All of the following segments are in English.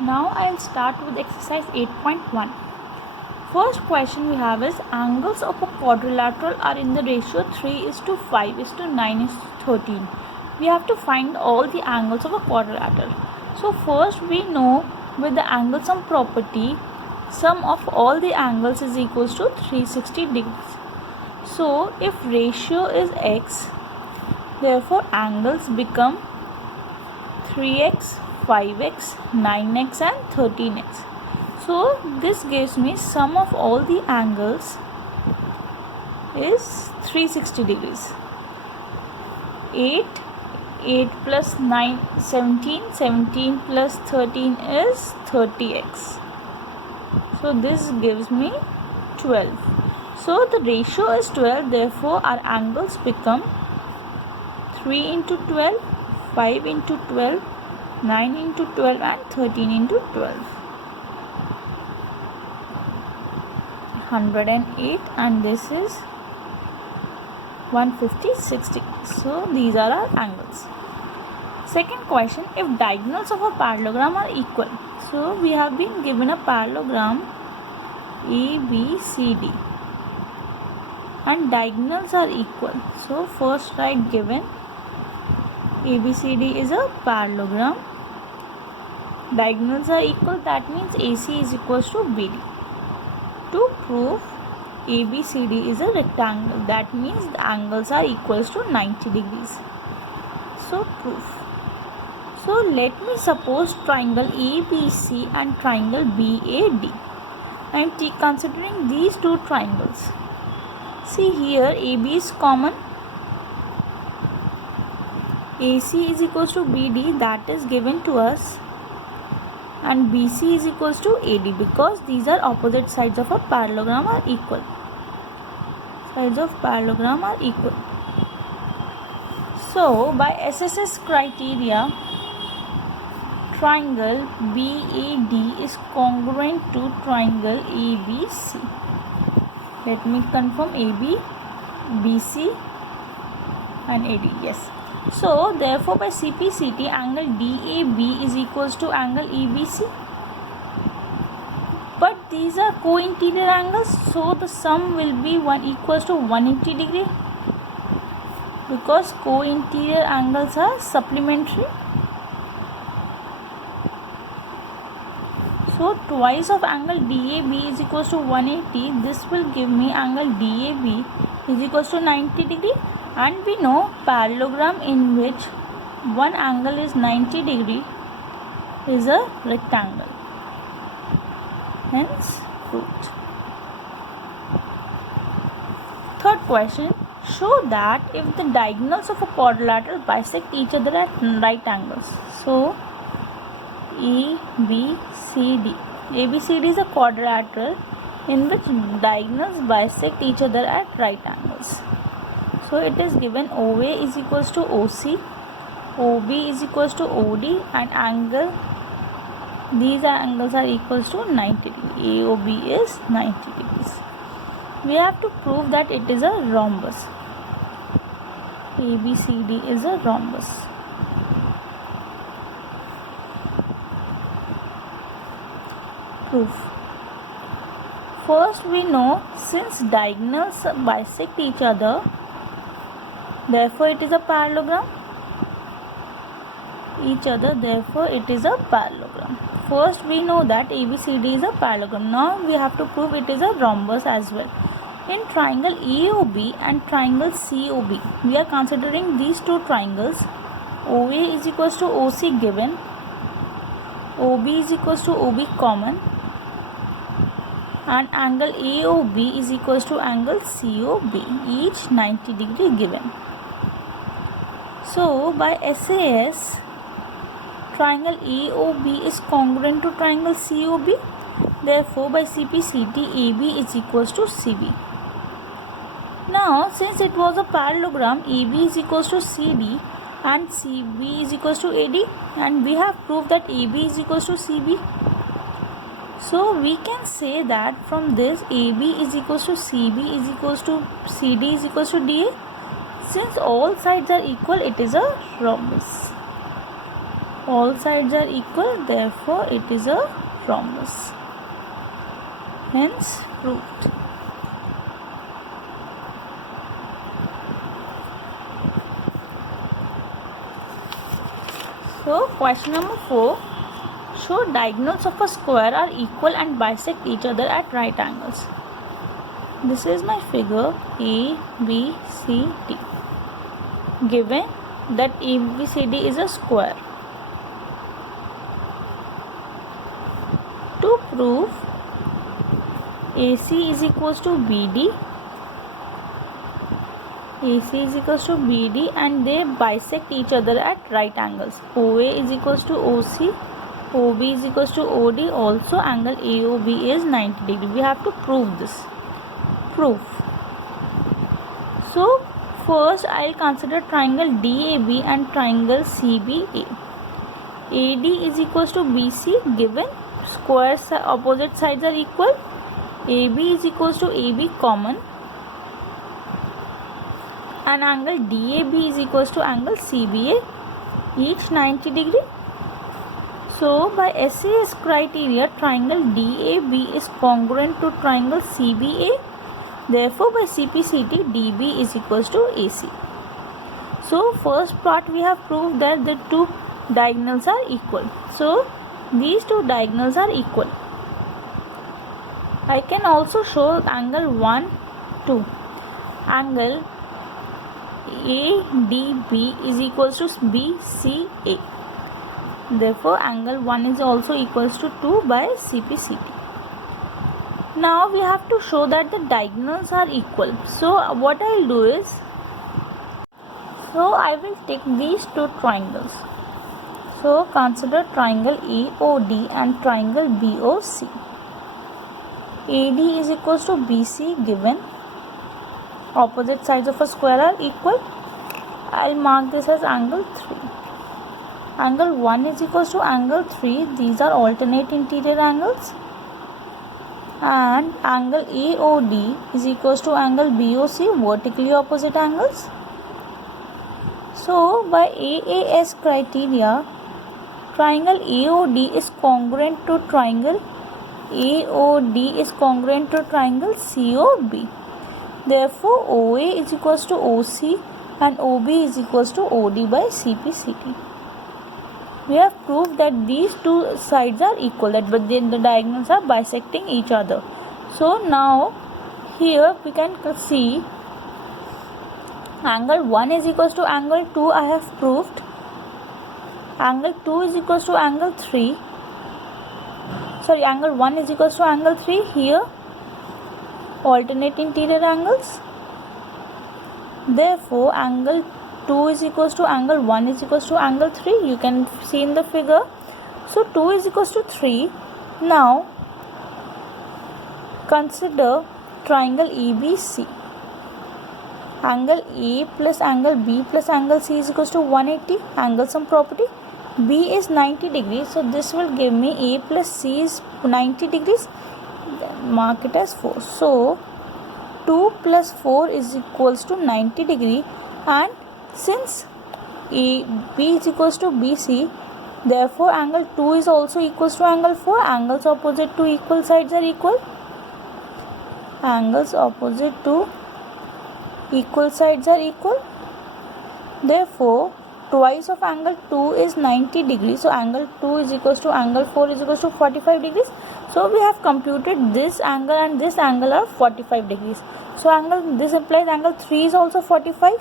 Now I will start with exercise 8.1. First question we have is angles of a quadrilateral are in the ratio 3:5:9:13. We have to find all the angles of a quadrilateral. So first we know with the angle sum property, sum of all the angles is equals to 360 degrees. So if ratio is x, therefore angles become 3x, 5x, 9x and 13x. So this gives me sum of all the angles is 360 degrees. 8 plus 9, 17, 17 plus 13 is 30x. So this gives me 12. So the ratio is 12, therefore our angles become 3 into 12, 5 into 12, 9 into 12 and 13 into 12. 108 and this is 156 degrees. So these are our angles. Second question, if diagonals of a parallelogram are equal. So we have been given a parallelogram ABCD and diagonals are equal. So first write given ABCD is a parallelogram. Diagonals are equal, that means AC is equals to BD. To prove ABCD is a rectangle, that means the angles are equals to 90 degrees. So proof. So let me suppose triangle ABC and triangle BAD. I am considering these two triangles. See here AB is common. AC is equals to BD, that is given to us, and BC is equals to AD because these are opposite sides of a parallelogram are equal. Sides of parallelogram are equal. So by SSS criteria, triangle BAD is congruent to triangle ABC. Let me confirm AB, BC and AD. Yes. So therefore by CPCT angle DAB is equals to angle EBC. But these are co-interior angles, so the sum will be 1 equals to 180 degree because co-interior angles are supplementary. So twice of angle DAB is equals to 180. This will give me angle DAB is equals to 90 degree. And we know parallelogram in which one angle is 90 degree is a rectangle. Hence proved. Third question, show that if the diagonals of a quadrilateral bisect each other at right angles. So ABCD. ABCD is a quadrilateral in which diagonals bisect each other at right angles. So it is given OA is equals to OC, OB is equals to OD and angle, these angles are equals to 90 degrees. AOB is 90 degrees. We have to prove that it is a rhombus. ABCD is a rhombus. Proof. First we know since diagonals bisect each other, therefore it is a parallelogram. Therefore it is a parallelogram. First we know that ABCD is a parallelogram. Now we have to prove it is a rhombus as well. In triangle AOB and triangle COB, we are considering these two triangles. OA is equals to OC given, OB is equals to OB common, and angle AOB is equals to angle COB, each 90 degree given. So by SAS, triangle AOB is congruent to triangle COB. Therefore by CPCT, AB is equals to CB. Now since it was a parallelogram, AB is equals to CD and CB is equals to AD, and we have proved that AB is equals to CB. So we can say that from this AB is equals to CB is equals to CD is equals to DA. Since all sides are equal, it is a rhombus. All sides are equal, therefore it is a rhombus. Hence proved. So question number 4. Show diagonals of a square are equal and bisect each other at right angles. This is my figure A, B, C, D. Given that ABCD is a square. To prove AC is equals to BD, AC is equals to BD and they bisect each other at right angles. OA is equals to OC, OB is equals to OD, also angle AOB is 90 degree. We have to prove this. Proof. So first I will consider triangle DAB and triangle CBA. AD is equals to BC, given squares opposite sides are equal. AB is equals to AB common, and angle DAB is equals to angle CBA, each 90 degree. So by SAS criteria, triangle DAB is congruent to triangle CBA. Therefore by CPCT, DB is equals to AC. So first part we have proved that the two diagonals are equal. So these two diagonals are equal. I can also show angle 1, 2. Angle ADB is equals to BCA. Therefore angle 1 is also equals to 2 by CPCT. Now we have to show that the diagonals are equal. So what I will do is, I will take these two triangles. So consider triangle AOD and triangle BOC. AD is equals to BC, given opposite sides of a square are equal. I will mark this as angle 3. Angle 1 is equals to angle 3. These are alternate interior angles. And angle AOD is equals to angle BOC, vertically opposite angles. So by AAS criteria, triangle AOD is congruent to triangle AOD is congruent to triangle COB. Therefore OA is equals to OC and OB is equals to OD by CPCT. We have proved that these two sides are equal, but then the diagonals are bisecting each other. So now here we can see angle 1 is equals to angle 2. I have proved angle 2 is equals to angle 3. Sorry, angle 1 is equals to angle 3. Here alternate interior angles. Therefore angle 2 is equals to angle 1 is equals to angle 3. You can see in the figure. So 2 is equals to 3. Now consider triangle ABC. Angle A plus angle B plus angle C is equals to 180. Angle sum property. B is 90 degrees. So this will give me A plus C is 90 degrees. Mark it as 4. So 2 plus 4 is equals to 90 degree, and since B is equals to BC, therefore angle 2 is also equals to angle 4. Angles opposite to equal sides are equal. Angles opposite to equal sides are equal. Therefore twice of angle 2 is 90 degrees. So angle 2 is equals to angle 4 is equals to 45 degrees. So we have computed this angle and this angle are 45 degrees. So this implies angle 3 is also 45.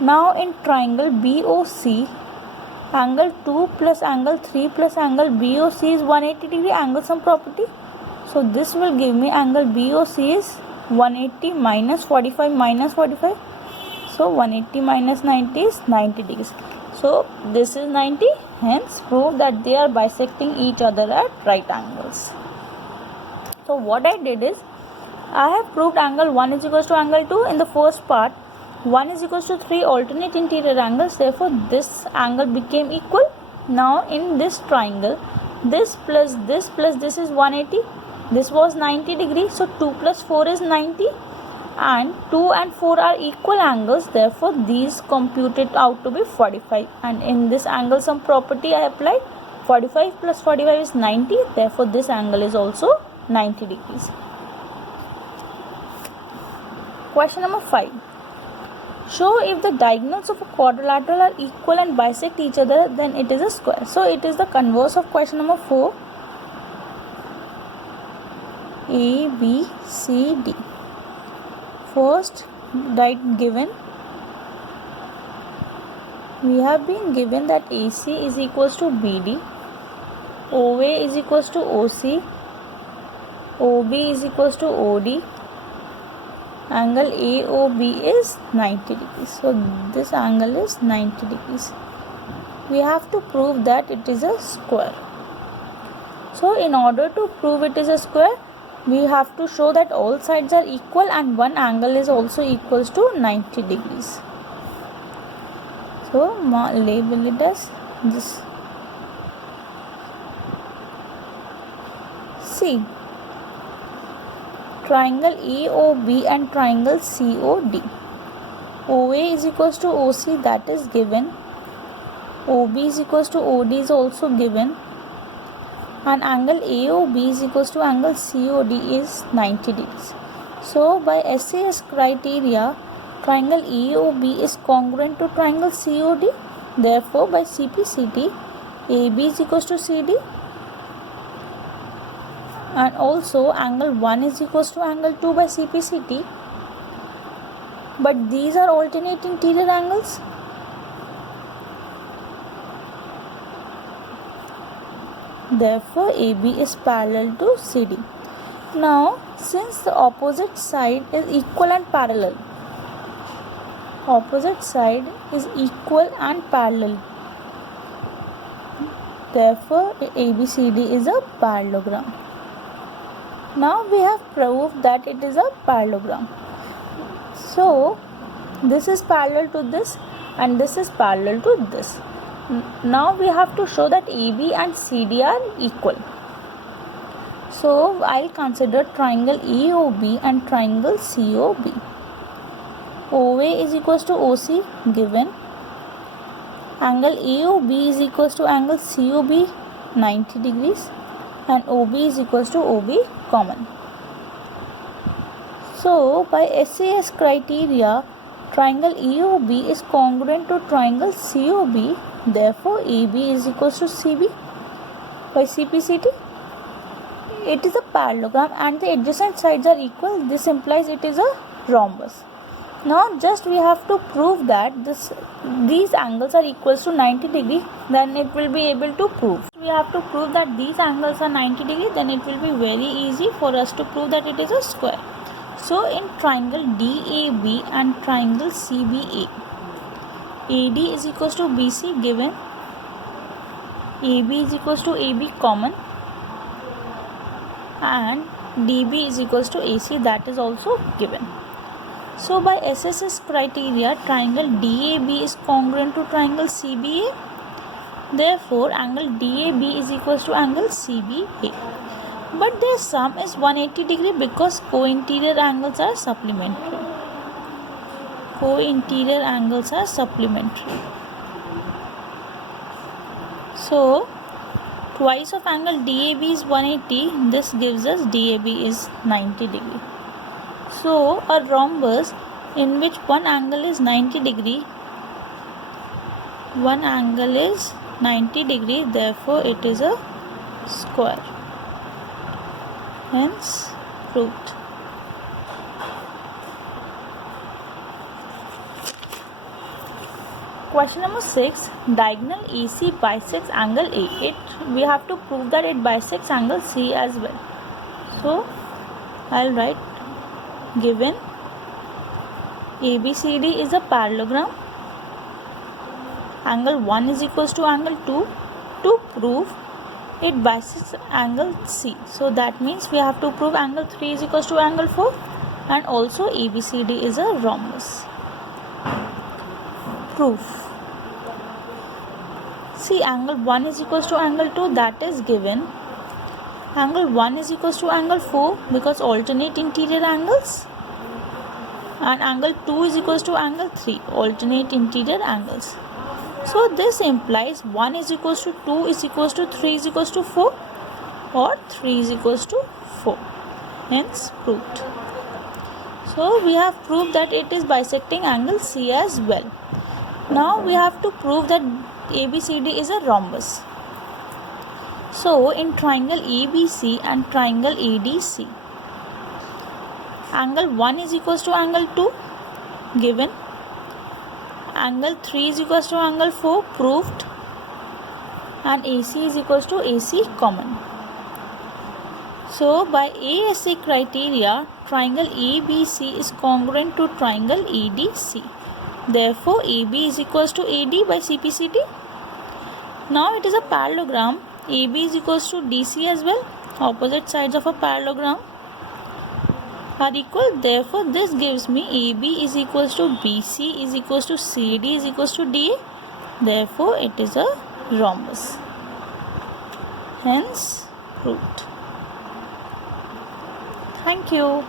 Now in triangle BOC, angle 2 plus angle 3 plus angle BOC is 180 degree, angle sum property. So this will give me angle BOC is 180 minus 45 minus 45. So 180 minus 90 is 90 degrees. So this is 90. Hence prove that they are bisecting each other at right angles. So what I did is, I have proved angle 1 is equals to angle 2 in the first part. 1 is equals to 3 alternate interior angles. Therefore this angle became equal. Now in this triangle, this plus this is 180. This was 90 degrees. So 2 plus 4 is 90. and 2 and 4 are equal angles, therefore these computed out to be 45, and in this angle sum property I applied 45 plus 45 is 90, therefore this angle is also 90 degrees. Question number 5. Show if the diagonals of a quadrilateral are equal and bisect each other, then it is a square. So it is the converse of question number 4. A, B, C, D. First, write given. We have been given that AC is equals to BD, OA is equals to OC, OB is equals to OD. Angle AOB is 90 degrees. So this angle is 90 degrees. We have to prove that it is a square. So in order to prove it is a square, we have to show that all sides are equal and one angle is also equals to 90 degrees. So label it as this. C. Triangle AOB and triangle COD. OA is equals to OC, that is given. OB is equals to OD is also given. And angle AOB is equals to angle COD is 90 degrees. So by SAS criteria, triangle AOB is congruent to triangle COD. Therefore by CPCT, AB is equals to CD. And also angle 1 is equals to angle 2 by CPCT. But these are alternate interior angles. Therefore AB is parallel to CD. Now since the opposite side is equal and parallel, therefore ABCD is a parallelogram. Now we have proved that it is a parallelogram. So this is parallel to this and this is parallel to this. Now we have to show that AB and CD are equal. So I'll consider triangle AOB and triangle COB. OA is equals to OC given. Angle AOB is equals to angle COB 90 degrees. And OB is equals to OB common. So by SAS criteria, triangle AOB is congruent to triangle COB. Therefore AB is equals to CB. By CPCT, it is a parallelogram and the adjacent sides are equal. This implies it is a rhombus. Now just we have to prove that these angles are equals to 90 degree, then it will be able to prove. We have to prove that these angles are 90 degree, then it will be very easy for us to prove that it is a square. So in triangle DAB and triangle CBA, AD is equals to BC given, AB is equals to AB common, and DB is equals to AC, that is also given. So by SSS criteria, triangle DAB is congruent to triangle CBA. Therefore angle DAB is equals to angle CBA. But their sum is 180 degree because co-interior angles are supplementary. So twice of angle DAB is 180. This gives us DAB is 90 degree. So a rhombus in which one angle is 90 degree, therefore it is a square. Hence proved. Question number 6. Diagonal AC bisects angle A. We have to prove that it bisects angle C as well. So I'll write given ABCD is a parallelogram. Angle 1 is equals to angle 2. To prove it bisects angle C. So that means we have to prove angle 3 is equals to angle 4 and also ABCD is a rhombus. Proof. See, angle 1 is equals to angle 2, that is given. Angle 1 is equals to angle 4 because alternate interior angles. and angle 2 is equals to angle 3, alternate interior angles. So this implies 1 is equals to 2 is equals to 3 is equals to 4 or 3 is equals to 4. Hence proved. So we have proved that it is bisecting angle C as well. Now we have to prove that ABCD is a rhombus. So in triangle ABC and triangle ADC, angle 1 is equals to angle 2 given, angle 3 is equals to angle 4 proved, and AC is equals to AC common. So by ASA criteria, triangle ABC is congruent to triangle ADC. Therefore AB is equals to AD by CPCD. Now it is a parallelogram. AB is equals to DC as well. Opposite sides of a parallelogram are equal. Therefore this gives me AB is equals to BC is equals to CD is equals to DA. Therefore it is a rhombus. Hence proved. Thank you.